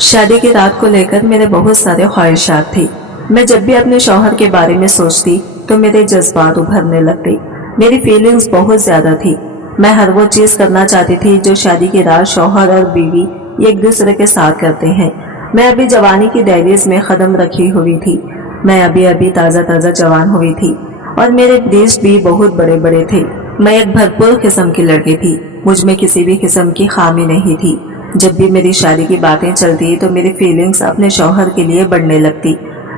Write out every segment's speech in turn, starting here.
शादी की रात को लेकर मेरे बहुत सारे ख्वाहिशात थी। मैं जब भी अपने शौहर के बारे में सोचती तो मेरे जज्बात उभरने लगते। मेरी फीलिंग्स बहुत ज्यादा थी। मैं हर वो चीज करना चाहती थी जो शादी की रात शौहर और बीवी एक दूसरे के साथ करते हैं। मैं अभी जवानी की दहलीज में कदम रखी हुई थी। मैं अभी अभी ताज़ा ताज़ा जवान हुई थी और मेरे देश भी बहुत बड़े बड़े थे। मैं एक भरपूर किस्म की लड़की थी। मुझ में किसी भी किस्म की खामी नहीं थी। जब भी मेरी शादी की बातें चलती तो मेरी फीलिंग्स अपने शौहर के लिए बढ़ने लगती।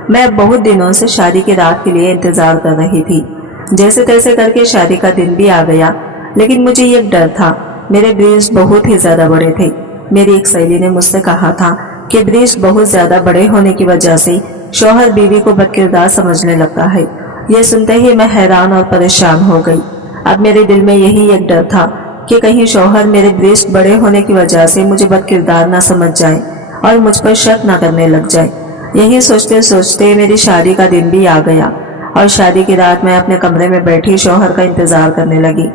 मैं अब बहुत दिनों से शादी की रात के लिए इंतजार कर रही थी। जैसे तैसे करके शादी का दिन भी आ गया, लेकिन मुझे एक डर था। मेरे ब्रीज बहुत ही ज्यादा बड़े थे। मेरी एक सहेली ने मुझसे कहा था कि ब्रीज बहुत ज्यादा बड़े होने की वजह से शौहर बीवी को बदकिरदार समझने लगता है। यह सुनते ही मैं हैरान और परेशान हो गई। अब मेरे दिल में यही एक डर था कि कहीं शौहर मेरे ब्रेस्ट बड़े होने की वजह से मुझे बदकिरदार ना समझ जाए और मुझ पर शक ना करने लग जाए। यही सोचते सोचते मेरी शादी का दिन भी आ गया और शादी की रात मैं अपने कमरे में बैठी शौहर का इंतजार करने लगी।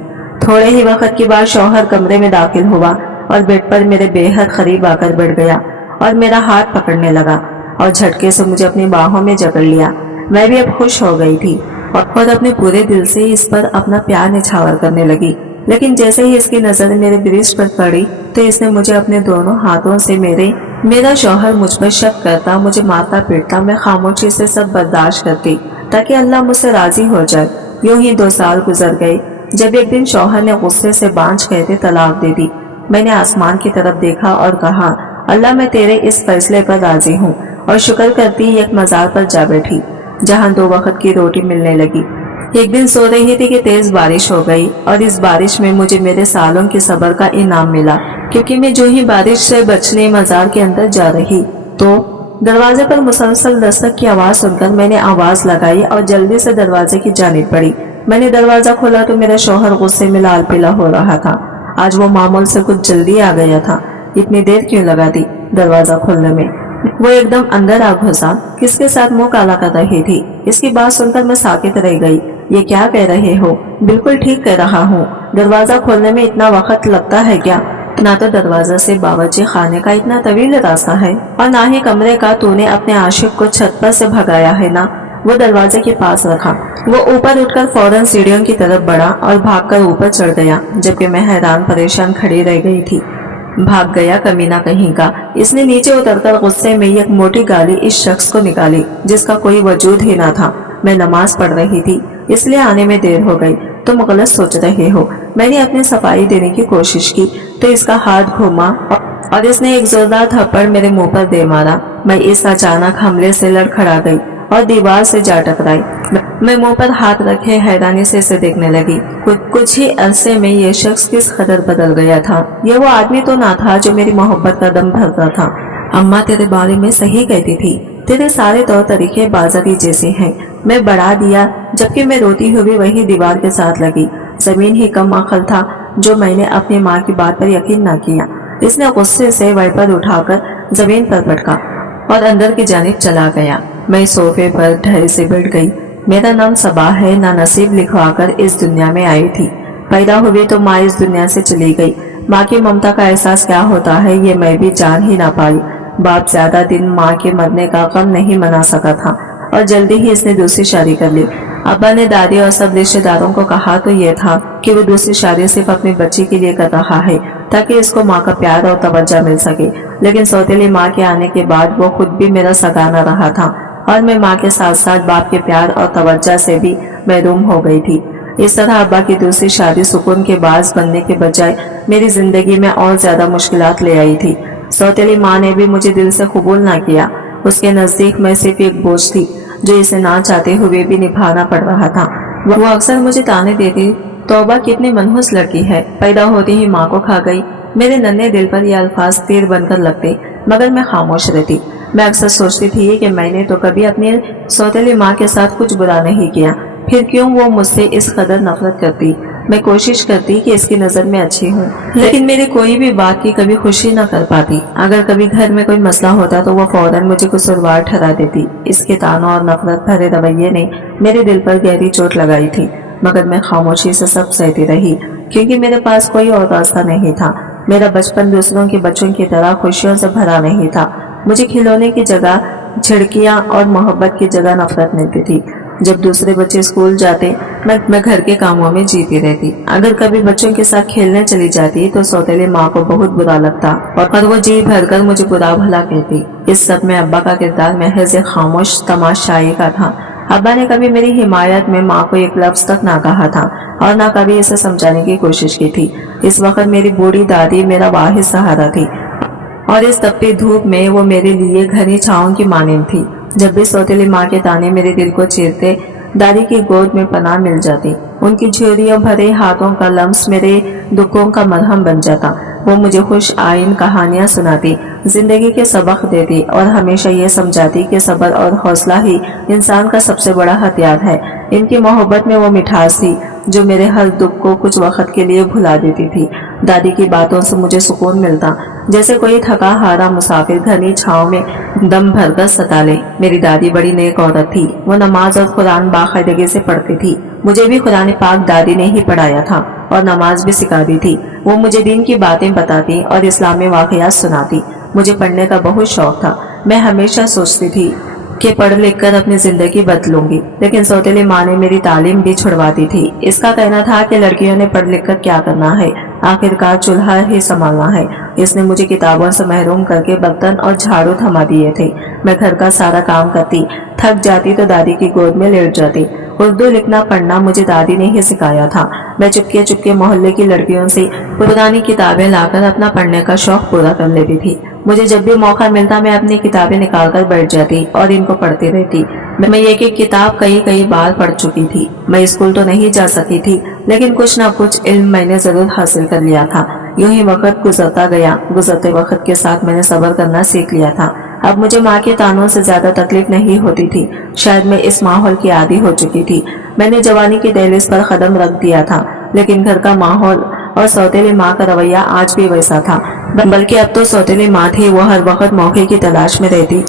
थोड़े ही वक्त के बाद शौहर कमरे में दाखिल हुआ और बेड पर मेरे बेहद करीब आकर बैठ गया और मेरा हाथ पकड़ने लगा और झटके से मुझे अपनी बाहों में जकड़ लिया। मैं भी अब खुश हो गई थी और अपने पूरे दिल से इस पर अपना प्यार निछावर करने लगी। लेकिन जैसे ही इसकी नजर मेरे ब्रीज पर पड़ी तो इसने मुझे अपने दोनों हाथों से मेरा शौहर मुझ पर शक करता, मुझे मारता पीटता। मैं खामोशी से सब बर्दाश्त करती ताकि अल्लाह मुझसे राजी हो जाए। यूं ही 2 साल गुजर गए जब एक दिन शौहर ने गुस्से से बांझ कहते तलाक दे दी। मैंने आसमान की तरफ देखा और कहा, अल्लाह मैं तेरे इस फैसले पर राजी हूँ, और शुक्र करती एक मजार पर जा बैठी जहाँ 2 वक्त की रोटी मिलने लगी। एक दिन सो रही थी कि तेज बारिश हो गई और इस बारिश में मुझे मेरे सालों के सब्र का इनाम मिला, क्योंकि मैं जो ही बारिश से बचने मजार के अंदर जा रही तो दरवाजे पर मुसलसल दस्तक की आवाज सुनकर मैंने आवाज लगाई और जल्दी से दरवाजे की जानिब बढ़ी। मैंने दरवाजा खोला तो मेरा शौहर गुस्से में लाल पीला हो रहा था। आज वो मामूल से कुछ जल्दी आ गया था। इतनी देर क्यों लगा दी दरवाजा खोलने में? वो एकदम अंदर आ घुसा। किसके साथ मुंह काला कर रही थी? इसकी बात सुनकर मैं साकित रह गई। ये क्या कह रहे हो? बिल्कुल ठीक कह रहा हूँ। दरवाजा खोलने में इतना वक्त लगता है क्या? ना तो दरवाजा से बावर्ची खाने का इतना तवील रास्ता है और ना ही कमरे का तूने अपने आशिक को छत पर से भगाया है ना। वो दरवाजे के पास रखा। वो ऊपर उठकर फौरन सीढ़ियों की तरफ बढ़ा और भागकर ऊपर चढ़ गया, जबकि मैं हैरान परेशान खड़ी रह गई थी। भाग गया कमीना कहीं का। इसने नीचे उतरकर गुस्से में एक मोटी गाली इस शख्स को निकाली जिसका कोई वजूद ही ना था। मैं नमाज पढ़ रही थी, इसलिए आने में देर हो गई। तुम गलत सोच रहे हो। मैंने अपनी सफाई देने की कोशिश की तो इसका हाथ घूमा और इसने एक जोरदार थप्पड़ मेरे मुंह पर दे मारा। मैं इस अचानक हमले से लड़खड़ा गई और दीवार से जा टकराई। मैं मुंह पर हाथ रखे हैरानी से इसे देखने लगी। कुछ ही अरसे में ये शख्स किस कदर बदल गया था। ये वो आदमी तो ना था जो मेरी मोहब्बत का दम भरता था। अम्मा तेरे बारे में सही कहती थी, तेरे सारे तौर तरीके बाजारी जैसे हैं। मैं बढ़ा दिया, जबकि मैं रोती हुई वही दीवार के साथ लगी। जमीन ही कम अकल था जो मैंने अपनी माँ की बात पर यकीन न किया। इसने गुस्से से वाइपर उठाकर जमीन पर पटका और अंदर की जानिब चला गया। मैं सोफे पर ढेर से बैठ गई। मेरा नाम सबा है, ना नसीब लिखवाकर इस दुनिया में आई थी। पैदा हुई तो माँ इस दुनिया से चली गई। माँ की ममता का एहसास क्या होता है ये मैं भी जान ही ना पाई। बाप ज्यादा दिन माँ के मरने का गम नहीं मना सका था और जल्दी ही इसने दूसरी शादी कर ली। अब्बा ने दादी और सब रिश्तेदारों को कहा तो ये था कि वो दूसरी शादी सिर्फ अपनी बच्ची के लिए कर रहा है ताकि इसको माँ का प्यार और तवज्जो मिल सके। लेकिन सौतेली माँ के आने के बाद वो खुद भी मेरा सगा न रहा था और मैं माँ के साथ साथ बाप के प्यार और तवज्जो से भी महरूम हो गई थी। इस तरह अब्बा की दूसरी शादी सुकून के बाज बनने के बजाय मेरी जिंदगी में और ज्यादा मुश्किलात ले आई थी। सौतेली माँ ने भी मुझे दिल से कबूल ना किया। उसके नजदीक मैं सिर्फ एक बोझ थी जो इसे ना चाहते हुए भी निभाना पड़ रहा था। वो अक्सर मुझे ताने देती, तौबा कितनी मनहूस लड़की है, पैदा होती ही माँ को खा गई। मेरे नन्हे दिल पर ये अल्फाज तीर बनकर लगते, मगर मैं खामोश रहती। मैं अक्सर सोचती थी कि मैंने तो कभी अपनी सौतेली माँ के साथ कुछ बुरा नहीं किया, फिर क्यों वो मुझसे इस कदर नफरत करती। मैं कोशिश करती कि इसकी नज़र में अच्छी हूँ, लेकिन मेरी कोई भी बात की कभी खुशी न कर पाती। अगर कभी घर में कोई मसला होता तो वो फौरन मुझे कसूरवार ठहरा देती। इसके तानों और नफरत भरे रवैये ने मेरे दिल पर गहरी चोट लगाई थी, मगर मैं खामोशी से सब सहती रही क्योंकि मेरे पास कोई और रास्ता नहीं था। मेरा बचपन दूसरों के बच्चों की तरह खुशियों से भरा नहीं था। मुझे खिलौने की जगह झिड़कियाँ और मोहब्बत की जगह नफरत मिलती थी। जब दूसरे बच्चे स्कूल जाते मैं घर के कामों में जीती रहती। अगर कभी बच्चों के साथ खेलने चली जाती तो सौतेली माँ को बहुत बुरा लगता और वो जी भरकर मुझे बुरा भला कहती। इस सब में अब्बा का किरदार महज एक खामोश तमाशाई का था। अब्बा ने कभी मेरी हिमायत में माँ को एक लफ्ज तक ना कहा था और ना कभी इसे समझाने की कोशिश की थी। इस वक्त मेरी बूढ़ी दादी मेरा वाहिद सहारा थी और इस तपती धूप में वो मेरे लिए घनी छाँव की मानिंद थी। जब भी सौतेली माँ के ताने मेरे दिल को चीरते, दादी की गोद में पनाह मिल जाती। उनकी झुर्रियों भरे हाथों का लम्स मेरे दुखों का मरहम बन जाता। वो मुझे खुश आइन कहानियां सुनाती, जिंदगी के सबक देती और हमेशा ये समझाती कि सब्र और हौसला ही इंसान का सबसे बड़ा हथियार है। इनकी मोहब्बत में वो मिठास थी जो मेरे हर दुख को कुछ वक्त के लिए भुला देती थी। दादी की बातों से मुझे सुकून मिलता, जैसे कोई थका हारा मुसाफिर घनी छाँव में दम भरकर सता ले। मेरी दादी बड़ी नेक औरत थी। वो नमाज और कुरान बाकायदगी से पढ़ती थी। मुझे भी कुरान पाक दादी ने ही पढ़ाया था और नमाज भी सिखाती थी। वो मुझे दीन की बातें बताती और इस्लाम में वाक़यात सुनाती। मुझे पढ़ने का बहुत शौक था। मैं हमेशा सोचती थी कि पढ़ लिख कर अपनी जिंदगी बदलूंगी, लेकिन सौतेली माँ ने मेरी तालीम भी छुड़वा दी थी। इसका कहना था कि लड़कियों ने पढ़ लिख कर क्या करना है, आखिरकार चूल्हा ही संभालना है। इसने मुझे किताबों से महरूम करके बर्तन और झाड़ू थमा दिए थे। मैं घर का सारा काम करती, थक जाती तो दादी की गोद में लेट जाती। उर्दू लिखना पढ़ना मुझे दादी ने ही सिखाया था। मैं चुपके चुपके मोहल्ले की लड़कियों से पुरानी किताबें लाकर अपना पढ़ने का शौक पूरा कर लेती थी। मुझे जब भी मौका मिलता मैं अपनी किताबें निकाल कर बैठ जाती और इनको पढ़ती रहती। मैं एक एक किताब कई बार पढ़ चुकी थी। मैं स्कूल तो नहीं जा सकी थी, लेकिन कुछ न कुछ इल्म मैंने जरूर हासिल कर लिया था। यूं ही वक्त गुजरता गया। गुजरते वक्त के साथ मैंने सब्र करना सीख लिया था। अब मुझे माँ के तानों से ज्यादा तकलीफ नहीं होती थी। शायद मैं इस माहौल की आदी हो चुकी थी। मैंने जवानी की दहलीज पर कदम रख दिया था, लेकिन घर का माहौल और सौतेली माँ का रवैया आज भी वैसा था। बल्कि अब तो सौतेली माँ थी, वो हर वक्त मौके की तलाश में रहती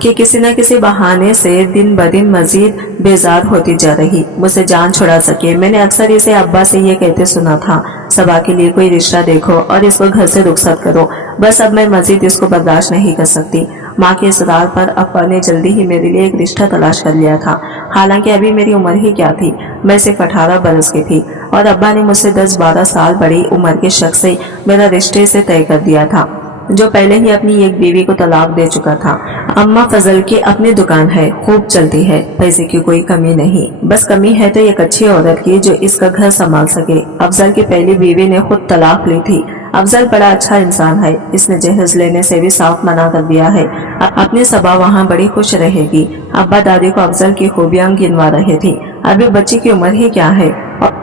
कि किसी न किसी बहाने से दिन ब दिन मजीद बेजार होती जा रही, मुझसे जान छुड़ा सके। मैंने अक्सर इसे अब्बा से ये कहते सुना था, सबा के लिए कोई रिश्ता देखो और इसको घर से रुखसत करो। बस अब मैं मजीद इसको बर्दाश्त नहीं कर सकती। माँ के इसरार पर अब्बा ने जल्दी ही मेरे लिए एक रिश्ता तलाश कर लिया था। हालांकि अभी मेरी उम्र ही क्या थी, मैं सिर्फ 18 बरस की थी और अब्बा ने मुझसे 10-12 साल बड़ी उम्र के शख्स से मेरा रिश्ते से तय कर दिया था, जो पहले ही अपनी एक बीवी को तलाक दे चुका था। अम्मा फजल की अपनी दुकान है, खूब चलती है, पैसे की कोई कमी नहीं। बस कमी है तो एक अच्छी औरत की जो इसका घर संभाल सके। अफजल की पहली बीवी ने खुद तलाक ली थी। अफजल बड़ा अच्छा इंसान है, इसने जहेज लेने से भी साफ मना कर दिया है। अपनी सबा वहाँ बड़ी खुश रहेगी। अब्बा दादी को अफजल की खूबियां गिनवा रहे थे। अभी बच्ची की उम्र ही क्या है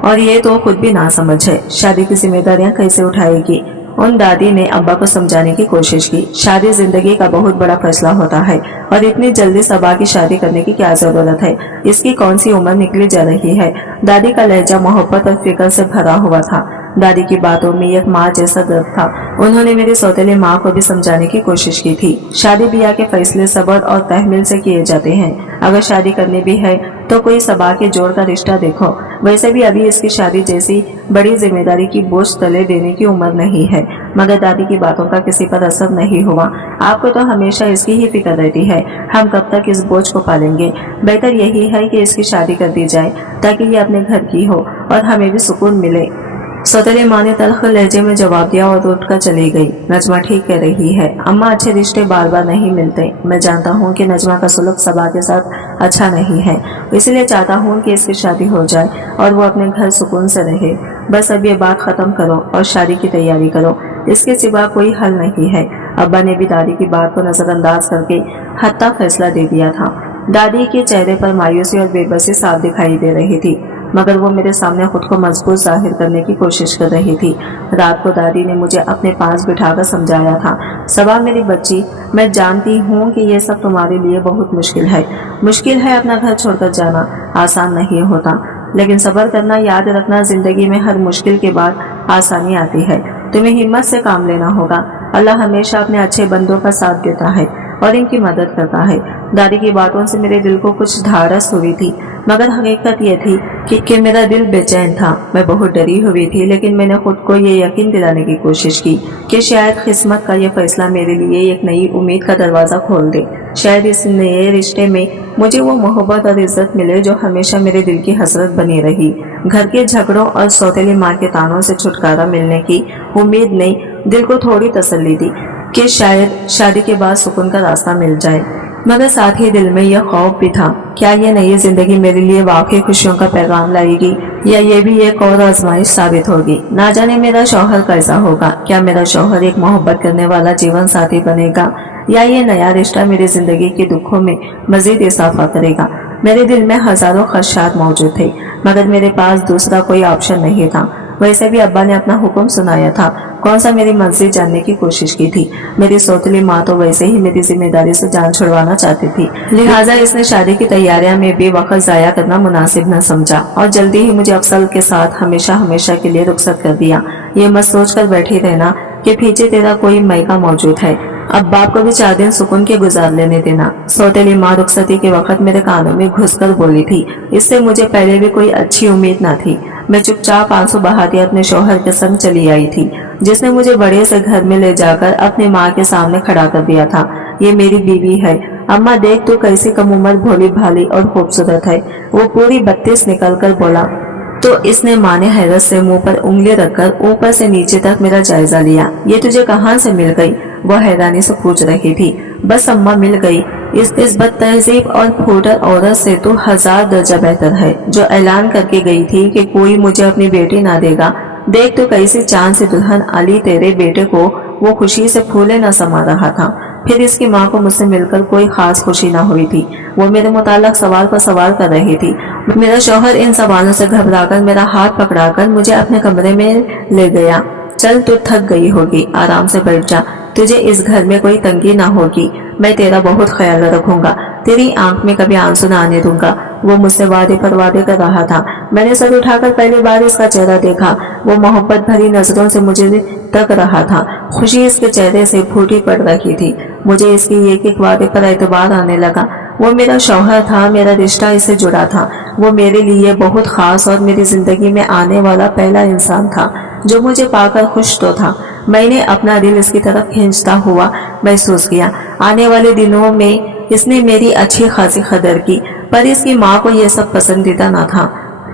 और ये तो खुद भी ना समझ है, शादी की जिम्मेदारियां कैसे उठाएगी। उन दादी ने अब्बा को समझाने की कोशिश की, शादी जिंदगी का बहुत बड़ा फैसला होता है और इतनी जल्दी सबा की शादी करने की क्या जरूरत है, इसकी कौन सी उम्र निकली जा रही है। दादी का लहजा मोहब्बत और फिक्र से भरा हुआ था। दादी की बातों में एक माँ जैसा दर्द था। उन्होंने मेरी सौतेली माँ को भी समझाने की कोशिश की थी। शादी ब्याह के फैसले सब्र और तहमील से किए जाते हैं। अगर शादी करनी भी है तो कोई सबा के जोड़ का रिश्ता देखो। वैसे भी अभी इसकी शादी जैसी बड़ी जिम्मेदारी की बोझ तले देने की उम्र नहीं है। मगर दादी की बातों का किसी पर असर नहीं हुआ। आपको तो हमेशा इसकी ही फिक्र रहती है, हम कब तक इस बोझ को पालेंगे। बेहतर यही है कि इसकी शादी कर दी जाए ताकि ये अपने घर की हो और हमें भी सुकून मिले। सौतेली माँ ने तल्ख लहजे में जवाब दिया और उठकर चली गई। नजमा ठीक कह रही है, अम्मा अच्छे रिश्ते बार बार नहीं मिलते। मैं जानता हूँ कि नजमा का सुलूक सबा के साथ अच्छा नहीं है, इसलिए चाहता हूँ कि इसकी शादी हो जाए और वो अपने घर सुकून से रहे। बस अब ये बात खत्म करो और शादी की तैयारी करो, इसके सिवा कोई हल नहीं है। अब्बा ने भी दादी की बात को नजरअंदाज करके हत्ता फैसला दे दिया था। दादी के चेहरे पर मायूसी और बेबसी साफ दिखाई दे रही थी, मगर वो मेरे सामने खुद को मजबूत जाहिर करने की कोशिश कर रही थी। रात को दादी ने मुझे अपने पास बिठाकर समझाया था, सबा मेरी बच्ची, मैं जानती हूँ कि ये सब तुम्हारे लिए बहुत मुश्किल है अपना घर छोड़कर जाना, आसान नहीं होता, लेकिन सब्र करना, याद रखना, जिंदगी में हर मुश्किल के बाद आसानी आती है। तुम्हें हिम्मत से काम लेना होगा। अल्लाह हमेशा अपने अच्छे बंदों का साथ देता है और इनकी मदद करता है। दादी की बातों से मेरे दिल को कुछ ढाढ़स हुई थी। मगर हकीकत ये थी कि मेरा दिल बेचैन था। मैं बहुत डरी हुई थी, लेकिन मैंने खुद को ये यकीन दिलाने की कोशिश की कि शायद किस्मत का ये फैसला मेरे लिए एक नई उम्मीद का दरवाज़ा खोल दे। शायद इस नए रिश्ते में मुझे वो मोहब्बत और इज्जत मिले जो हमेशा मेरे दिल की हसरत बनी रही। घर के झगड़ों और सौतेली माँ के तानों से छुटकारा मिलने की उम्मीद ने दिल को थोड़ी तसल्ली दी कि शायद शादी के बाद सुकून का रास्ता मिल जाए। मगर साथ ही दिल में यह खौफ भी था, क्या ये नई जिंदगी मेरे लिए वाकई खुशियों का पैगाम लाएगी या ये भी एक और आजमाइश साबित होगी। ना जाने मेरा शौहर कैसा होगा, क्या मेरा शौहर एक मोहब्बत करने वाला जीवन साथी बनेगा या ये नया रिश्ता मेरी जिंदगी के दुखों में मजीद इजाफा करेगा। मेरे दिल में हजारों खदशात मौजूद थे, मगर मेरे पास दूसरा कोई ऑप्शन नहीं था। वैसे भी अब्बा ने अपना हुक्म सुनाया था, कौन सा मेरी मंजिल जानने की कोशिश की थी। मेरी सौतेली माँ तो वैसे ही मेरी जिम्मेदारी से जान छुड़वाना चाहती थी, लिहाजा इसने शादी की तैयारियां में भी वक्त जाया करना मुनासिब न समझा और जल्दी ही मुझे अफसल के साथ हमेशा हमेशा के लिए रुखसत कर दिया। ये मत सोच कर बैठी रहना कि पीछे तेरा कोई मैका मौजूद है, अब बाप को भी 4 दिन सुकून के गुजार लेने देना। सौतेली माँ रुखसती के वक्त मेरे कानों में घुसकर बोली थी। इससे मुझे पहले भी कोई अच्छी उम्मीद न थी। मैं चुपचाप आंसू बहाती अपने शौहर के संग चली आई थी, जिसने मुझे बड़े से घर में ले जाकर अपनी माँ के सामने खड़ा कर दिया था। ये मेरी बीवी है, अम्मा देख तू कैसी कम उम्र भोली भाली और खूबसूरत है। वो पूरी 32 निकल कर बोला तो इसने माँ ने हैरत से मुंह पर उंगली रखकर ऊपर से नीचे तक मेरा जायजा लिया। ये तुझे कहाँ से मिल गई? वह हैरानी से पूछ रही थी। बस अम्मा मिल गई। इस बदतहजीब और फूटर औरत से तो 1000 दर्जा बेहतर है, जो ऐलान करके गई थी कि कोई मुझे अपनी बेटी ना देगा। देख तो कैसी चांद से दुल्हन अली तेरे बेटे को वो खुशी से फूले न समा रहा था। फिर इसकी माँ को मुझसे मिलकर कोई खास खुशी ना हुई थी। वो मेरे मुताल्लिक सवाल पर सवाल कर रही थी। मेरा शौहर इन सवालों से घबराकर मेरा हाथ पकड़ाकर मुझे अपने कमरे में ले गया। चल तू थक गई होगी, आराम से बैठ जा, तुझे इस घर में कोई तंगी ना होगी। मैं तेरा बहुत ख्याल रखूंगा, तेरी आंख में कभी आंसू ना आने दूंगा। वो मुझसे वादे पर वादे कर रहा था। मैंने सर उठाकर पहली बार इसका चेहरा देखा। वो मोहब्बत भरी नजरों से मुझे तक रहा था। खुशी इसके चेहरे से फूटी पड़ रही थी। मुझे इसकी एक एक वादे पर एतबार आने लगा। वो मेरा शौहर था, मेरा रिश्ता इससे जुड़ा था। वो मेरे लिए बहुत खास और मेरी जिंदगी में आने वाला पहला इंसान था जो मुझे पाकर खुश तो था। मैंने अपना दिल इसकी तरफ खींचता हुआ महसूस किया। आने वाले दिनों में इसने मेरी अच्छी खासी कदर की, पर इसकी माँ को यह सब पसंदीदा न था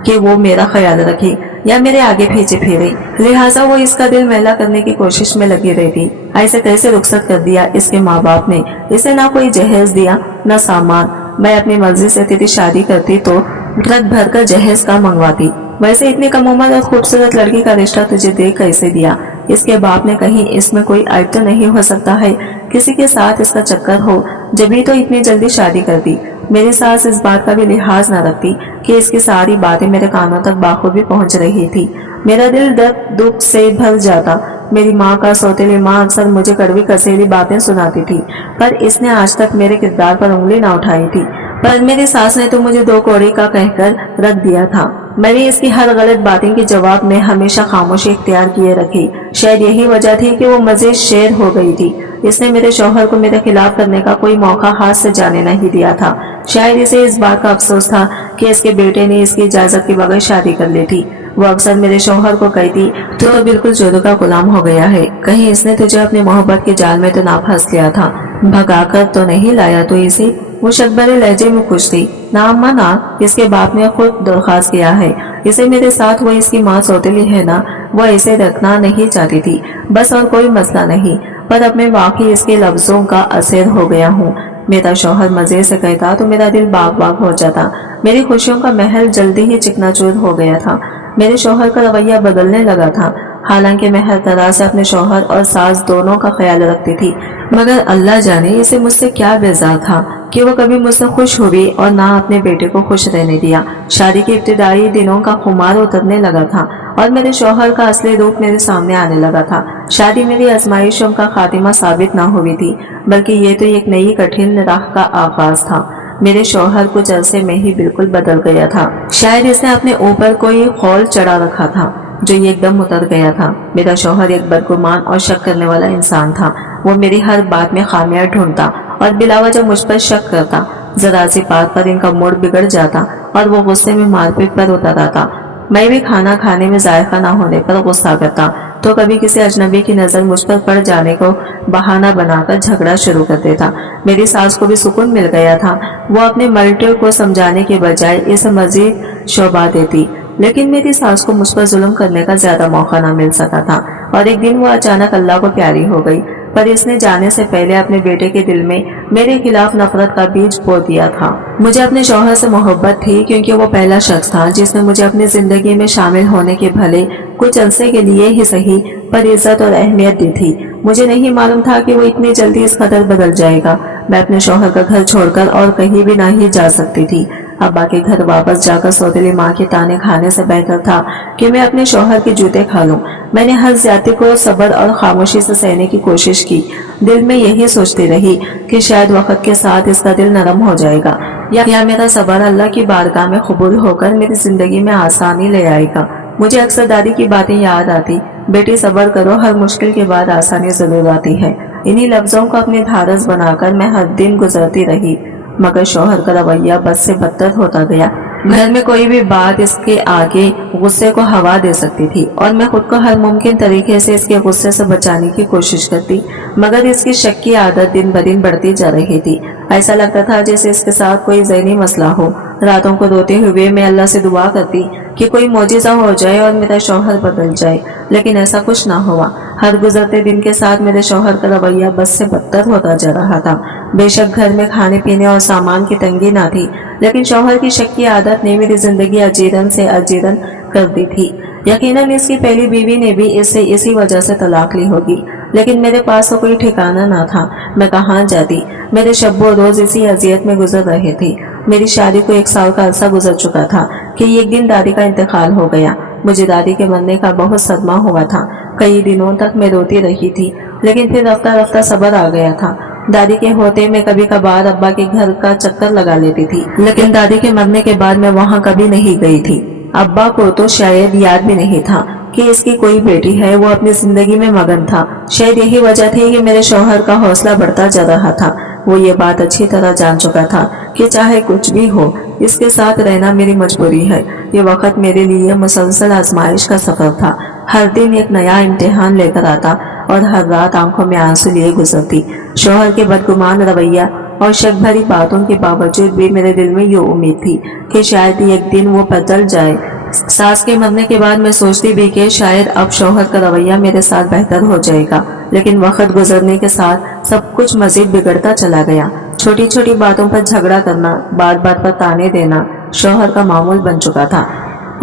कि वो मेरा ख्याल रखे या मेरे आगे पीछे फिरे। लिहाजा वो इसका दिल मैला करने की कोशिश में लगी रहती। ऐसे कैसे रुखसत कर दिया इसके माँ बाप ने। इसे ना कोई जहेज दिया न सामान। मैं अपनी मर्जी से तेरी शादी करती तो ट्रक भर कर जहेज का मंगवाती। वैसे इतनी कम उम्र और खूबसूरत लड़की का रिश्ता तुझे देख कैसे दिया? इसके बाप ने कहीं इसमें कोई ऐब तो नहीं हो सकता है? किसी के साथ इसका चक्कर हो जब तो इतनी जल्दी शादी कर दी। मेरी सास इस बात का भी लिहाज न रखती कि इसकी सारी बातें मेरे कानों तक बाखूबी पहुंच रही थी। मेरा दिल दर्द दुख से भर जाता। मेरी माँ का सौतेली माँ अक्सर मुझे कड़वी कसेली बातें सुनाती थी, पर इसने आज तक मेरे किरदार पर उंगली न उठाई थी। पर मेरी सास ने तो मुझे 2 कौड़ी का कहकर रख दिया था। मैंने इसकी हर गलत बातें के जवाब में हमेशा खामोशी इख्तियार किए रखी। शायद यही वजह थी कि वो मजीद शेर हो गई थी। इसने मेरे शौहर को मेरे खिलाफ करने का कोई मौका हाथ से जाने नहीं दिया था। शायद इसे इस बात का अफसोस था कि इसके बेटे ने इसकी इजाजत के बगैर शादी कर ली थी। वो अक्सर मेरे शौहर को कहती, तो बिल्कुल जोधो का गुलाम हो गया है, कहीं इसने तुझे अपनी मोहब्बत के जाल में तो ना फंस लिया था, भगाकर तो नहीं लाया तो इसे। वो शक्बरे लहजे में पूछती, ना अम्मा ना, इसके बाप ने खुद दरख्वास्त किया है इसे मेरे साथ। वो इसकी माँ सौतेली है ना, वो इसे रखना नहीं चाहती थी, बस और कोई मसला नहीं। पर अब मैं वाकई इसके लफ्जों का असर हो गया हूँ। मेरा शौहर मजे से कहता तो मेरा दिल बाग बाग हो जाता। मेरी खुशियों का महल जल्दी ही चिकनाचूर हो गया था। मेरे शौहर का रवैया बदलने लगा था। हालांकि मैं हर तरह से अपने शौहर और सास दोनों का ख्याल रखती थी, मगर अल्लाह जाने इसे मुझसे क्या बेजार था कि वो कभी मुझसे खुश हुई और ना अपने बेटे को खुश रहने दिया। शादी के इब्तिदाई दिनों का खुमार उतरने लगा था और मेरे शौहर का असली रूप मेरे सामने आने लगा था। शादी मेरी आजमाइशों का खातिमा साबित ना हुई थी, बल्कि ये तो एक नई कठिन राह का आगाज था। मेरे शौहर कुछ अरसे में ही बिल्कुल बदल गया था। शायद इसने अपने ऊपर कोई खौल चढ़ा रखा था जो एकदम उतर गया था। मेरा शौहर एक बदगुमान और शक करने वाला इंसान था। वो मेरी हर बात में खामियां ढूंढता और बिलावजह मुझ पर शक करता। जरा सी बात पर इनका मूड बिगड़ जाता और वो गुस्से में मारपीट पर उतर आता। मैं भी खाना खाने में जायका ना होने पर गुस्सा करता तो कभी किसी अजनबी की नजर मुझ पर पड़ जाने को बहाना बनाकर झगड़ा शुरू कर देता। मेरी सास को भी सुकून मिल गया था। वो अपने मर्टियों को समझाने के बजाय इसे मजीद शोभा देती, लेकिन मेरी सास को मुझ पर जुल्म करने का ज्यादा मौका न मिल सका था और एक दिन वो अचानक अल्लाह को प्यारी हो गई, पर इसने जाने से पहले अपने बेटे के दिल में मेरे खिलाफ नफरत का बीज बो दिया था। मुझे अपने शौहर से मोहब्बत थी क्योंकि वो पहला शख्स था जिसने मुझे अपनी जिंदगी में शामिल होने के भले कुछ अरसे के लिए ही सही पर इज्जत और अहमियत दी थी। मुझे नहीं मालूम था कि वो इतनी जल्दी इस कदर बदल जाएगा। मैं अपने शौहर का घर छोड़कर और कहीं भी नहीं जा सकती थी। अब्बा के घर वापस जाकर सौतेली माँ के ताने खाने से बेहतर था कि मैं अपने शौहर के जूते खा लूं। मैंने हर ज्यादती को सब्र और खामोशी से सहने की कोशिश की। दिल में यही सोचती रही कि शायद वक्त के साथ इसका दिल नरम हो जाएगा या मेरा सब्र अल्लाह की बारगाह में कबूल होकर मेरी जिंदगी में आसानी ले आएगा। मुझे अक्सर दादी की बातें याद आती, बेटी सब्र करो, हर मुश्किल के बाद आसानी जरूर आती है। इन्हीं लफ्जों को अपने धारस बनाकर मैं हर दिन गुजरती रही, मगर शौहर का रवैया बद से बदतर होता गया। घर में कोई भी बात इसके आगे गुस्से को हवा दे सकती थी और मैं खुद को हर मुमकिन तरीके से इसके गुस्से से बचाने की कोशिश करती, मगर इसकी शक की आदत दिन ब दिन बढ़ती जा रही थी। ऐसा लगता था जैसे इसके साथ कोई ज़हनी मसला हो। रातों को रोते हुए मैं अल्लाह से दुआ करती कि कोई मौजिज़ा हो जाए और मेरा शौहर बदल जाए, लेकिन ऐसा कुछ ना हुआ। हर गुजरते दिन के साथ मेरे शौहर का रवैया बद से बदतर होता जा रहा था। बेशक घर में खाने पीने और सामान की तंगी ना थी, लेकिन शौहर की शक की आदत ने मेरी जिंदगी अजीरन से अजीरन कर दी थी। यकीनन इसकी पहली बीवी ने भी इससे इसी वजह से तलाक ली होगी, लेकिन मेरे पास तो कोई ठिकाना ना था। मैं कहाँ जाती? मेरे शब्बो रोज इसी अजियत में गुजर रहे थे। मेरी शादी को 1 साल का अरसा गुजर चुका था कि एक दिन दादी का इंतकाल हो गया। मुझे दादी के मरने का बहुत सदमा हुआ था। कई दिनों तक मैं रोती रही थी, लेकिन फिर रफ्ता रफ्ता सब्र आ गया था। दादी के होते मैं कभी कभार अब्बा के घर का चक्कर लगा लेती थी, लेकिन दादी के मरने के बाद मैं वहाँ कभी नहीं गई थी। अब्बा को तो शायद याद भी नहीं था कि इसकी कोई बेटी है। वो अपनी जिंदगी में मगन था। शायद यही वजह थी कि मेरे शौहर का हौसला बढ़ता जा रहा था। वो ये बात अच्छी तरह जान चुका था कि चाहे कुछ भी हो, इसके साथ रहना मेरी मजबूरी है। ये वक्त मेरे लिए मुसलसल आजमाइश का सफर था। हर दिन एक नया इम्तिहान लेकर आता और हर रात आंखों में आंसू लिए गुजरती। शौहर के बदगुमान रवैया और शक भरी बातों के बावजूद भी मेरे दिल में ये उम्मीद थी कि शायद एक दिन वो बदल जाए। सास के मरने के बाद मैं सोचती भी कि शायद अब शौहर का रवैया मेरे साथ बेहतर हो जाएगा, लेकिन वक्त गुजरने के साथ सब कुछ मजीद बिगड़ता चला गया। छोटी छोटी बातों पर झगड़ा करना, बात बात पर ताने देना शौहर का मामूल बन चुका था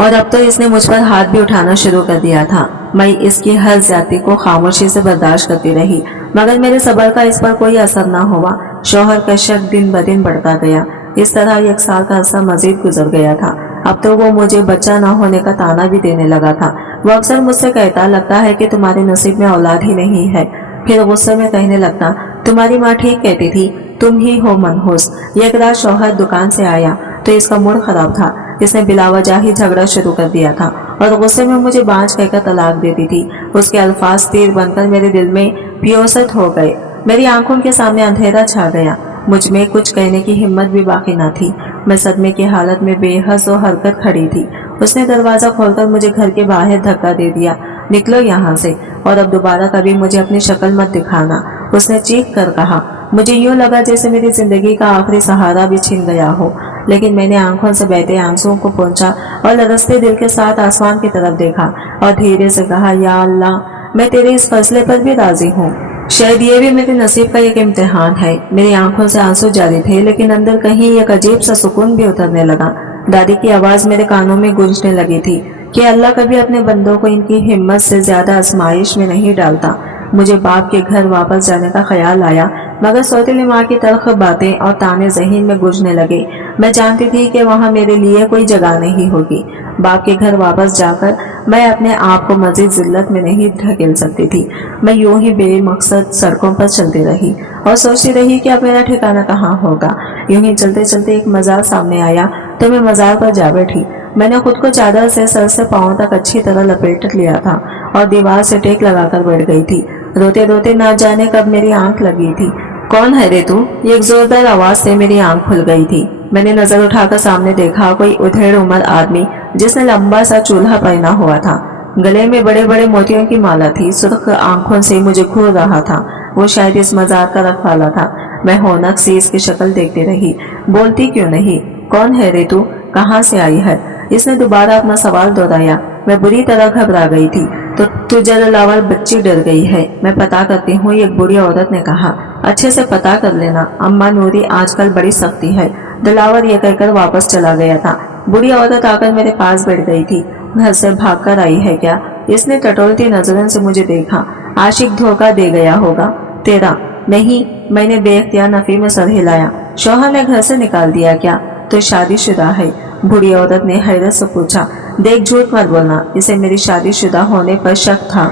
और अब तो इसने मुझ पर हाथ भी उठाना शुरू कर दिया था। मैं इसकी हर ज्यादती को खामोशी से बर्दाश्त करती रही, मगर मेरे सब्र का इस पर कोई असर न हुआ। शौहर का शक दिन ब दिन बढ़ता गया। इस तरह 1 साल का अरसा मजीद गुजर गया था। अब तो वो मुझे बच्चा न होने का ताना भी देने लगा था। वो अक्सर मुझसे कहता, लगता है कि तुम्हारे नसीब में औलाद ही नहीं है। फिर गुस्से में कहने लगता, तुम्हारी माँ ठीक कहती थी, तुम ही हो मनहूस। एक रात शौहर दुकान से आया तो इसका मूड खराब था। इसने बिलावजह ही झगड़ा शुरू कर दिया था और गुस्से में मुझे बांझ कहकर तलाक देती थी। उसके अल्फाज तीर बनकर मेरे दिल में पियोसत हो गए। मेरी आंखों के सामने अंधेरा छा गया। मुझ में कुछ कहने की हिम्मत भी बाकी न थी। मैं सदमे की हालत में बेहस और हरकत खड़ी थी। उसने दरवाजा खोलकर मुझे घर के बाहर धक्का दे दिया, निकलो यहाँ से और अब दोबारा कभी मुझे अपनी शक्ल मत दिखाना। उसने चीख कर कहा। मुझे यूं लगा जैसे मेरी जिंदगी का आखिरी सहारा भी छिन गया हो, लेकिन मैंने आंखों से बहते आंसुओं को पोंछा और लरसते दिल के साथ आसमान की तरफ देखा और धीरे से कहा, या अल्लाह, मैं तेरे इस फैसले पर भी राजी हूँ। शायद ये भी मेरे नसीब का एक इम्तिहान है। मेरी आंखों से आंसू जारी थे, लेकिन अंदर कहीं एक अजीब सा सुकून भी उतरने लगा। दादी की आवाज मेरे कानों में गूंजने लगी थी कि अल्लाह कभी अपने बंदों को इनकी हिम्मत से ज्यादा आजमाइश में नहीं डालता। मुझे बाप के घर वापस जाने का ख्याल आया, मगर सौतेली माँ की तल्ख बातें और ताने ज़हीन में गूंजने लगे। मैं जानती थी कि वहाँ मेरे लिए कोई जगह नहीं होगी। बाप के घर वापस जाकर मैं अपने आप को मजीद जिल्लत में नहीं ढकेल सकती थी। मैं यूं ही बेमकसद सड़कों पर चलती रही और सोचती रही कि अब मेरा ठिकाना कहाँ होगा। यूं ही चलते चलते एक मजार सामने आया तो मैं मजार पर जा बैठी। मैंने खुद को चादर से सर से पांव तक अच्छी तरह लपेट लिया था और दीवार से टेक लगाकर बैठ गई थी। रोते रोते ना जाने कब मेरी आंख लगी थी। कौन है रे तू? एक जोरदार आवाज से मेरी आंख खुल गई थी। मैंने नजर उठाकर सामने देखा, कोई उधेड़ उम्र आदमी जिसने लंबा सा चूल्हा पहना हुआ था, गले में बड़े बड़े मोतियों की माला थी, सुर्ख आंखों से मुझे घूर रहा था। वो शायद इस मजार का रखवाला था। मैं होनक सी इसकी शक्ल देखती रही। बोलती क्यों नहीं? कौन है रे तू? कहाँ से आई है? इसने दोबारा अपना सवाल दोहराया। मैं बुरी तरह घबरा गई थी। तो तू जलावर बच्ची डर गई है। मैं पता करती हूँ, एक बूढ़ी औरत ने कहा। अच्छे से पता कर लेना, अम्मा नूरी आजकल बड़ी सख्ती है। दिलावर ये कहकर वापस चला गया था। बूढ़ी औरत आकर मेरे पास बैठ गई थी। घर से भागकर आई है क्या? इसने टटोलती नजरों से मुझे देखा। आशिक धोखा दे गया होगा तेरा। नहीं, मैंने बेख्तियार नफी में सर हिलाया। शौहर ने घर से निकाल दिया क्या? तो शादीशुदा है। बूढ़ी औरत ने हैरत से पूछा। देख, झूठ मत बोलना, इसे मेरी शादीशुदा होने पर शक था।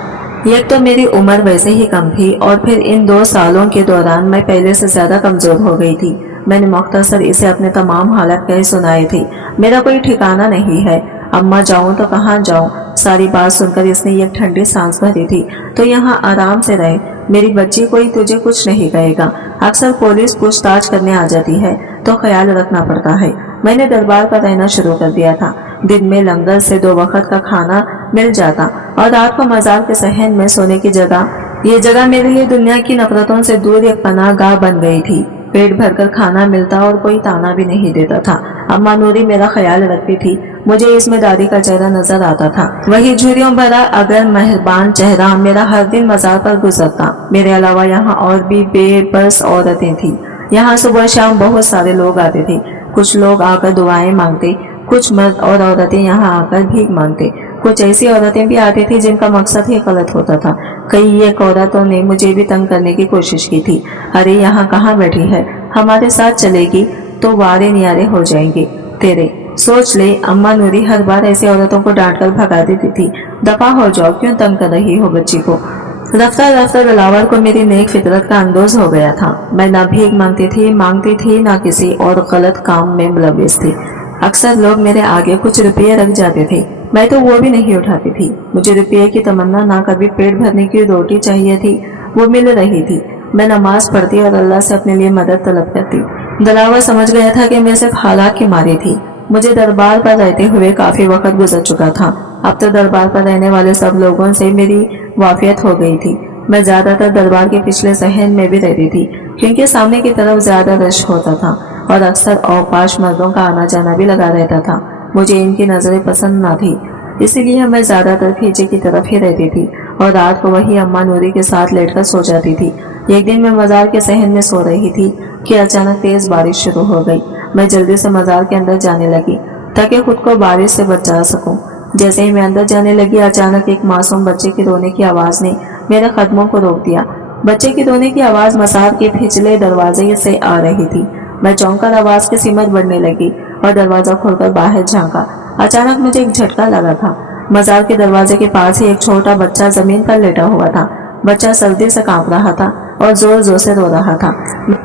एक तो मेरी उम्र वैसे ही कम थी और फिर इन 2 सालों के दौरान मैं पहले से ज्यादा कमजोर हो गई थी। मैंने मुख्तसर इसे अपने तमाम हालात कह सुनाए थे। मेरा कोई ठिकाना नहीं है। अम्मा जाऊं तो कहाँ जाऊं? सारी बात सुनकर इसने एक ठंडी सांस भरी थी। तो यहाँ आराम से रहे, मेरी बच्ची, कोई तुझे कुछ नहीं कहेगा। अक्सर पुलिस पूछताछ करने आ जाती है तो ख्याल रखना पड़ता है। मैंने दरबार पर रहना शुरू कर दिया था। दिन में लंगर से 2 वक्त का खाना मिल जाता और रात को मजार के सहन में सोने की जगह। ये जगह मेरे लिए दुनिया की नफरतों से दूर एक पनाहगाह बन गई थी। पेट भरकर खाना मिलता और कोई ताना भी नहीं देता था। अम्मा नूरी मेरा ख्याल रखती थी। मुझे इसमें दादी का चेहरा नजर आता था। वही झुर्रियों भरा अगर मेहरबान चेहरा मेरा हर दिन मजार पर गुजरता। मेरे अलावा यहाँ और भी बेबस औरतें थी। यहाँ सुबह शाम बहुत सारे लोग आते थे। कुछ लोग आकर दुआएं मांगते, कुछ मर्द और औरतें यहाँ आकर भीख मांगते। कुछ ऐसी औरतें भी आती थी जिनका मकसद ही गलत होता था। कई एक औरतों ने मुझे भी तंग करने की कोशिश की थी। अरे यहाँ कहाँ बैठी है? हमारे साथ चलेगी तो वारे नियारे हो जाएंगे तेरे। सोच ले, अम्मा नूरी हर बार ऐसी औरतों को डांटकर भगा देती थी। दफा हो जाओ, क्यों तंग कर रही हो बच्ची को? रफ्ता रफ्ता दिलावर को मेरी नेक फितरत का अंदोज हो गया था। मैं ना भीख मांगती थी ना किसी और गलत काम में मुलविस थी। अक्सर लोग मेरे आगे कुछ रुपये रख जाते थे, मैं तो वो भी नहीं उठाती थी। मुझे रुपये की तमन्ना ना, कभी पेट भरने की रोटी चाहिए थी, वो मिल रही थी। मैं नमाज पढ़ती और अल्लाह से अपने लिए मदद तलब करती। दिलावर समझ गया था कि मैं सिर्फ हालात की मारी थी। मुझे दरबार पर रहते हुए काफी वक्त गुजर चुका था। अब तो दरबार पर रहने वाले सब लोगों से मेरी वाफियत हो गई थी। मैं ज्यादातर दरबार के पिछले सहन में भी रहती थी, क्योंकि सामने की तरफ ज्यादा रश होता था और अक्सर औपाश मर्दों का आना जाना भी लगा रहता था। मुझे इनकी नजरें पसंद न थी, इसीलिए मैं ज्यादातर पीछे की तरफ ही रहती थी और रात को वही अम्मा नूरी के साथ लेटकर सो जाती थी। एक दिन मैं मजार के सहन में सो रही थी कि अचानक तेज बारिश शुरू हो गई। मैं जल्दी से मजार के अंदर जाने लगी ताकि खुद को बारिश से बचा सकूं। जैसे ही मैं अंदर जाने लगी, अचानक एक मासूम बच्चे की रोने की आवाज ने मेरे कदमों को रोक दिया। बच्चे की रोने की आवाज मजार के पिछले दरवाजे से आ रही थी। मैं चौंकर आवाज की सिमत बढ़ने लगी और दरवाजा खोलकर बाहर झांका। अचानक मुझे एक झटका लगा था। मजार के दरवाजे के पास ही एक छोटा बच्चा जमीन पर लेटा हुआ था। बच्चा सर्दी से कांप रहा था और जोर जोर से रो रहा था।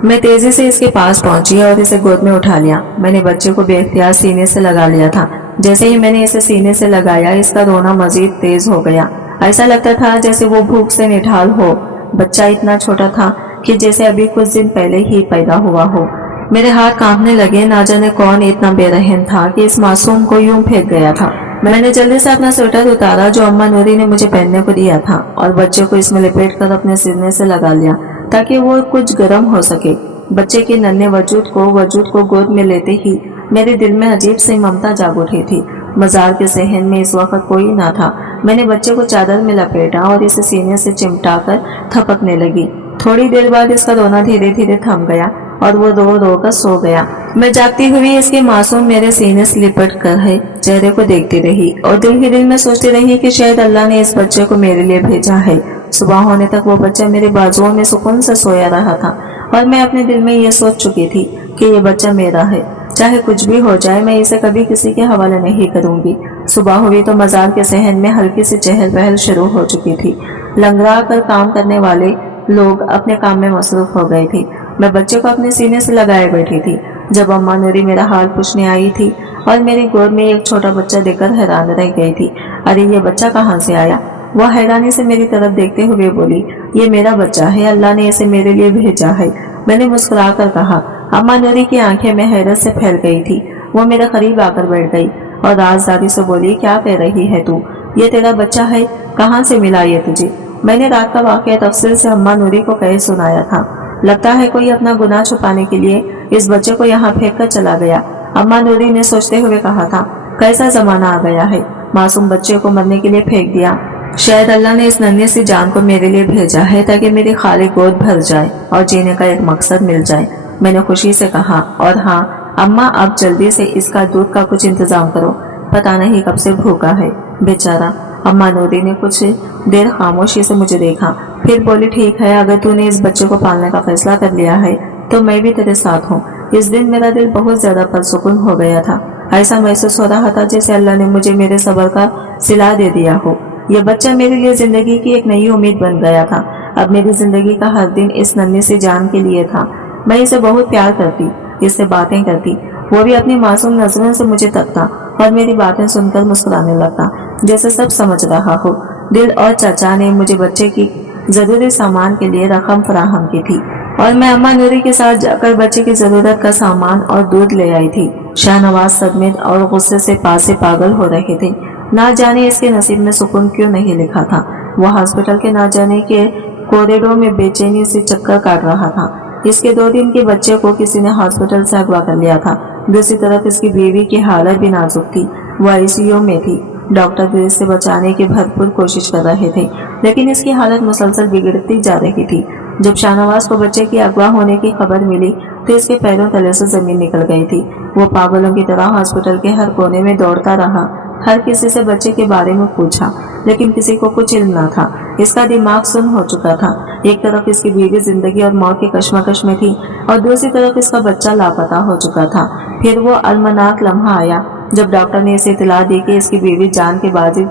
मैं तेजी से इसके पास पहुंची और इसे गोद में उठा लिया। मैंने बच्चे को बेख्तियार सीने से लगा लिया था। जैसे ही मैंने इसे सीने से लगाया, इसका रोना मजीद तेज हो गया। ऐसा लगता था जैसे वो भूख से निठाल हो। बच्चा इतना छोटा था कि जैसे अभी कुछ दिन पहले ही पैदा हुआ हो। मेरे हाथ कांपने लगे। ना जाने कौन इतना बेरहम था कि इस मासूम को यूं फेंक गया था। मैंने जल्दी से अपना स्वेटर उतारा जो अम्मा नूरी ने मुझे पहनने को दिया था और बच्चे को इसमें लपेट कर अपने सीने से लगा लिया ताकि वो कुछ गर्म हो सके। बच्चे के नन्हे वजूद को गोद में लेते ही मेरे दिल में अजीब सी ममता जाग उठी थी। मजार के सहन में इस वक्त कोई ना था। मैंने बच्चे को चादर में लपेटा और इसे सीने से चिमटा कर थपकने लगी। थोड़ी देर बाद इसका रोना धीरे धीरे थम गया और वो रो रो कर सो गया। मैं जागती हुई इसके मासूम मेरे सीने से लिपट कर है चेहरे को देखती रही और दिल ही दिल में सोचती रही कि शायद अल्लाह ने इस बच्चे को मेरे लिए भेजा है। सुबह होने तक वो बच्चा मेरे बाजुओं में सुकून से सोया रहा था और मैं अपने दिल में ये सोच चुकी थी कि ये बच्चा मेरा है। चाहे कुछ भी हो जाए, मैं इसे कभी किसी के हवाले नहीं करूंगी। सुबह हुई तो मजार के सहन में हल्की सी चहल पहल शुरू हो चुकी थी। लंगड़ा कर काम करने वाले लोग अपने काम में मसरूफ हो गए थे। मैं बच्चे को अपने सीने से लगाए बैठी थी जब अम्मा नूरी मेरा हाल पूछने आई थी और मेरी गोद में एक छोटा बच्चा देखकर हैरान रह गई थी। अरे ये बच्चा कहाँ से आया? वह हैरानी से मेरी तरफ देखते हुए बोली, ये मेरा बच्चा है, अल्लाह ने इसे मेरे लिए भेजा है। میں نے مسکرا کر کہا۔ اما نوری کی آنکھیں میں حیرت سے پھیل گئی تھی۔ وہ میرے قریب آ کر بیٹھ گئی اور رازداری سے بولی، کیا کہہ رہی ہے تو؟ یہ تیرا بچہ ہے؟ کہاں سے ملا یہ تجھے؟ میں نے رات کا واقعہ تفصیل سے اما نوری کو کہہ سنایا تھا۔ لگتا ہے کوئی اپنا گناہ چھپانے کے لیے اس بچے کو یہاں پھینک کر چلا گیا، اما نوری نے سوچتے ہوئے کہا تھا۔ کیسا زمانہ آ گیا ہے، معصوم بچے کو مرنے کے لیے پھینک دیا۔ شاید اللہ نے اس ننھی سی جان کو میرے لیے بھیجا ہے تاکہ میری خالی گود بھر جائے اور جینے کا ایک مقصد مل جائے۔ میں نے خوشی سے کہا، اور ہاں اماں، اب جلدی سے اس کا دودھ کا کچھ انتظام کرو، پتہ نہیں کب سے بھوکا ہے بیچارہ۔ اما نوری نے کچھ دیر خاموشی سے مجھے دیکھا، پھر بولی، ٹھیک ہے، اگر تو نے اس بچے کو پالنے کا فیصلہ کر لیا ہے تو میں بھی تیرے ساتھ ہوں۔ اس دن میرا دل بہت زیادہ پرسکون ہو گیا تھا۔ ایسا محسوس ہو رہا تھا جیسے اللہ نے مجھے میرے صبر کا صلہ دے دیا ہو۔ یہ بچہ میرے لیے زندگی کی ایک نئی امید بن گیا تھا۔ اب میری زندگی کا ہر دن اس ننھی سی جان کے لیے تھا۔ میں اسے بہت پیار کرتی، اس سے باتیں کرتی، وہ بھی اپنی معصوم نظروں سے مجھے تکتا اور میری باتیں سن کر مسکرانے لگتا جیسے سب سمجھ رہا ہو۔ دل اور چچا نے مجھے بچے کی ضروری سامان کے لیے رقم فراہم کی تھی اور میں اما نوری کے ساتھ جا کر بچے کی ضرورت کا سامان اور دودھ لے آئی تھی۔ شاہنواز صدمے اور غصے سے پاس سے پاگل ہو رہے تھے۔ نہ جانے اس کے نصیب میں سکون کیوں نہیں لکھا تھا۔ وہ ہاسپٹل کے نہ جانے کے کوریڈور میں بے چینی سے چکر کاٹ رہا تھا۔ اس کے 2 دن کے بچے کو کسی نے ہاسپٹل سے اغوا کر لیا تھا۔ دوسری طرف اس کی بیوی کی حالت بھی نازک تھی، وہ ICU میں تھی۔ ڈاکٹر بھی اسے بچانے کی بھرپور کوشش کر رہے تھے، لیکن اس کی حالت مسلسل بگڑتی جا رہی تھی۔ جب شاہنواز کو بچے کی اغوا ہونے کی خبر ملی تو اس کے پیروں تلے سے زمین نکل گئی تھی۔ وہ پاگلوں کی طرح ہاسپٹل کے ہر کونے میں دوڑتا رہا، ہر کسی سے بچے کے بارے میں پوچھا، لیکن کسی کو کچھ علم نہ تھا۔ اس کا دماغ سن ہو چکا تھا۔ ایک طرف اس کی بیوی زندگی اور موت کی کشمکش میں تھی اور دوسری طرف اس کا بچہ لاپتہ ہو چکا تھا۔ پھر وہ المناک لمحہ آیا جب ڈاکٹر نے اسے اطلاع دی کہ اس کی بیوی جان کی بازی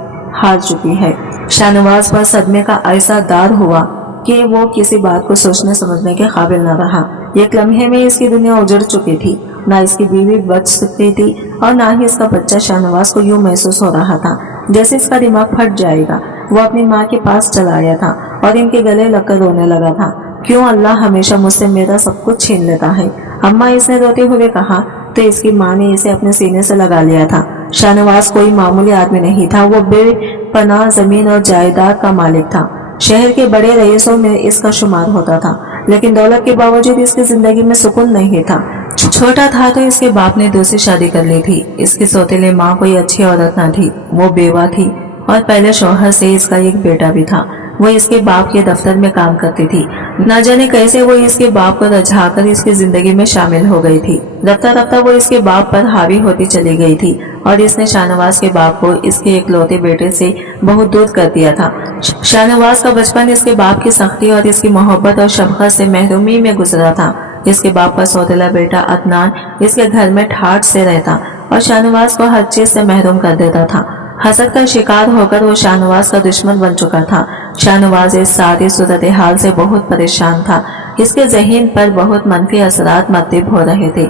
ہار چکی ہے۔ شاہنواز پر صدمے کا ایسا دار ہوا کہ وہ کسی بات کو سوچنے سمجھنے کے قابل نہ رہا۔ ایک لمحے میں اس کی دنیا اجڑ چکی تھی، نہ اس کی بیوی بچ سکتی تھی اور نہ ہی اس کا بچہ۔ شاہنواز کو یوں محسوس ہو رہا تھا جیسے اس کا دماغ پھٹ جائے گا۔ وہ اپنی ماں کے پاس چلا آیا تھا اور ان کے گلے لگ کر رونے لگا تھا۔ کیوں اللہ ہمیشہ مجھ سے میرا سب کچھ چھین لیتا ہے؟ اماں، اس نے روتے ہوئے کہا تو اس کی ماں نے اسے اپنے سینے سے لگا لیا تھا۔ شاہنواز کوئی معمولی آدمی نہیں تھا، وہ بے پناہ زمین اور جائیداد کا مالک تھا۔ شہر کے بڑے رئیسوں میں اس کا شمار ہوتا تھا، لیکن دولت کے باوجود اس کی زندگی میں سکون نہیں تھا۔ چھوٹا تھا تو اس کے باپ نے دوسری شادی کر لی تھی۔ اس کی سوتیلی ماں کوئی اچھی عورت نہ تھی، وہ بیوہ تھی اور پہلے شوہر سے اس کا ایک بیٹا بھی تھا۔ وہ اس کے باپ کے دفتر میں کام کرتی تھی۔ نہ جانے کیسے وہ اس کے باپ کو رجھا کر اس کی زندگی میں شامل ہو گئی تھی۔ رفتہ رفتہ وہ اس کے باپ پر حاوی ہوتی چلی گئی تھی اور اس نے شاہنواز کے باپ کو اس کے اکلوتے بیٹے سے بہت دور کر دیا تھا۔ شاہنواز کا بچپن اس کے باپ کی سختی اور اس کی محبت اور شفقت سے محرومی میں گزرا تھا۔ اس کے باپ کا سوتیلا بیٹا عدنان اس کے گھر میں ٹھاٹھ سے رہتا اور شاہنواز کو ہر چیز سے محروم کر دیتا تھا۔ حسد کا شکار ہو کر وہ شاہنواز کا دشمن بن چکا تھا۔ شاہنواز اس ساری صورتحال سے بہت پریشان تھا۔ اس کے ذہن پر بہت منفی اثرات مرتب ہو رہے تھے۔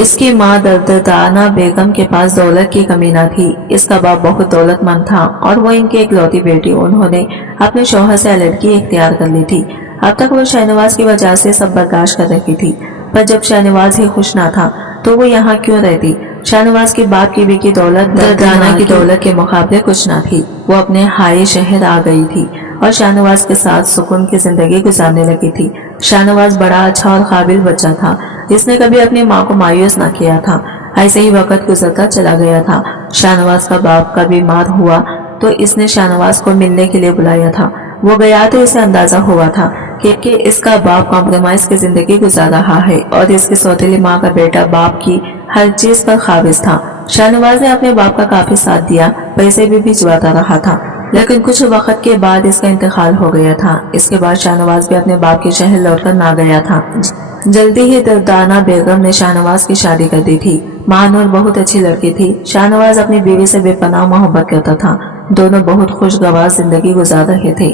اس کی ماں دردانہ بیگم کے پاس دولت کی کمی نہ تھی۔ اس کا باپ بہت دولت مند تھا اور وہ ان کی اکلوتی بیٹی۔ انہوں نے اپنے شوہر سے علیحدگی اختیار کر لی تھی۔ اب تک وہ شاہنواز کی وجہ سے سب برداشت کر رہی تھی، پر جب شاہنواز ہی خوش نہ تھا تو وہ یہاں کیوں رہتی؟ شاہنواز کے باپ کی بیوی کی دولت دردانہ کی دولت کے مقابلے کچھ نہ تھی۔ وہ اپنے ہائے شہر آ گئی تھی اور شاہنواز کے ساتھ سکون کی زندگی گزارنے لگی تھی۔ شاہنواز بڑا اچھا اور قابل بچہ تھا۔ اس نے کبھی اپنی ماں کو مایوس نہ کیا تھا۔ ایسے ہی وقت گزرتا چلا گیا تھا۔ شاہنواز کا باپ کا بیمار ہوا تو اس نے شاہنواز کو ملنے کے لیے بلایا تھا۔ وہ گیا تو اسے اندازہ ہوا تھا کہ اس کا باپ کمپرومائز کی زندگی گزار رہا ہے اور اس کی سوتیلی ماں کا بیٹا باپ کی ہر چیز پر قابض تھا۔ شاہنواز نے اپنے باپ کا کافی ساتھ دیا، پیسے بھی بھجواتا رہا تھا، لیکن کچھ وقت کے بعد اس کا انتقال ہو گیا تھا۔ اس کے بعد شاہنواز بھی اپنے باپ کے شہر لوٹ کر نہ گیا تھا۔ جلدی ہی دردانہ بیگم نے شاہنواز کی شادی کر دی تھی۔ مہنور بہت اچھی لڑکی تھی۔ شاہنواز اپنی بیوی سے بے پناہ محبت کرتا تھا۔ دونوں بہت خوشگوار زندگی گزار رہے تھے۔